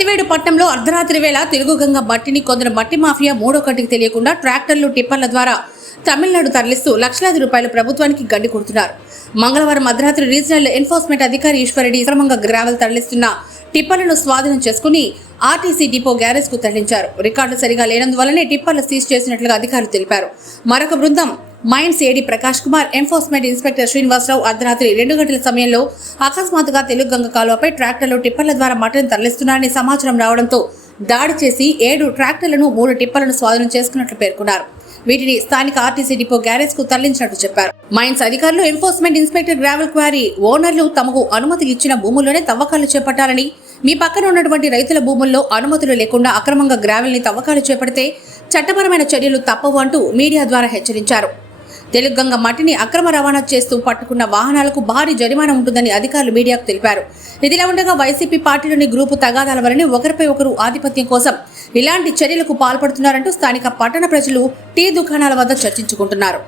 సత్యవేడు పట్టణంలో అర్ధరాత్రి వేళ తెలుగుగంగ మట్టిని కొందరు మట్టి మాఫియా మూడో కంటికి తెలియకుండా ట్రాక్టర్లు టిప్పర్ల ద్వారా తమిళనాడు తరలిస్తూ లక్షలాది రూపాయలు ప్రభుత్వానికి గండి కొడుతున్నారు. మంగళవారం అర్ధరాత్రి రీజనల్ ఎన్ఫోర్స్మెంట్ అధికారి ఈశ్వరెడ్డి క్రమంగా గ్రావెల్ తరలిస్తున్న టిప్పర్లను స్వాధీనం చేసుకుని ఆర్టీసీ డిపో గ్యారేజ్ కు తరలించారు. రికార్డులు సరిగా లేనందువల్లనే టిప్పర్లు సీజ్ చేసినట్లుగా అధికారులు తెలిపారు. మరొక బృందం మైన్స్ ఏడీ ప్రకాష్ కుమార్, ఎన్ఫోర్స్మెంట్ ఇన్స్పెక్టర్ శ్రీనివాసరావు అర్ధరాత్రి 2 గంటల సమయంలో అకస్మాత్తుగా తెలుగుగంగ కాలువపై ట్రాక్టర్లు టిప్పర్ల ద్వారా మట్టిని తరలిస్తున్నారని సమాచారం రావడంతో దాడి చేసి 7 ట్రాక్టర్లను 3 టిప్పర్లను స్వాధీనం చేసుకున్నట్లు పేర్కొన్నారు. వీటిని స్థానిక ఆర్టీసీ డిపో గ్యారేజ్ కు తరలించినట్లు చెప్పారు. మైన్స్ అధికారులు, ఎన్ఫోర్స్మెంట్ ఇన్స్పెక్టర్, గ్రావెల్ క్వారీ ఓనర్లు తమకు అనుమతి ఇచ్చిన భూముల్లోనే తవ్వకాలు చేపట్టాలని, మీ పక్కన ఉన్నటువంటి రైతుల భూముల్లో అనుమతులు లేకుండా అక్రమంగా గ్రావెల్ ని తవ్వకాలు చేపడితే చట్టపరమైన చర్యలు తప్పవు అంటూ మీడియా ద్వారా హెచ్చరించారు. తెలుగుగంగ మట్టిని అక్రమ రవాణా చేస్తూ పట్టుకున్న వాహనాలకు భారీ జరిమానా ఉంటుందని అధికారులు మీడియాకు తెలిపారు. ఇదిలా ఉండగా వైసీపీ పార్టీలోని గ్రూపు తగాదాల వలన ఒకరిపై ఒకరు ఆధిపత్యం కోసం ఇలాంటి చర్యలకు పాల్పడుతున్నారంటూ స్థానిక పట్టణ ప్రజలు టీ దుకాణాల వద్ద చర్చించుకుంటున్నారు.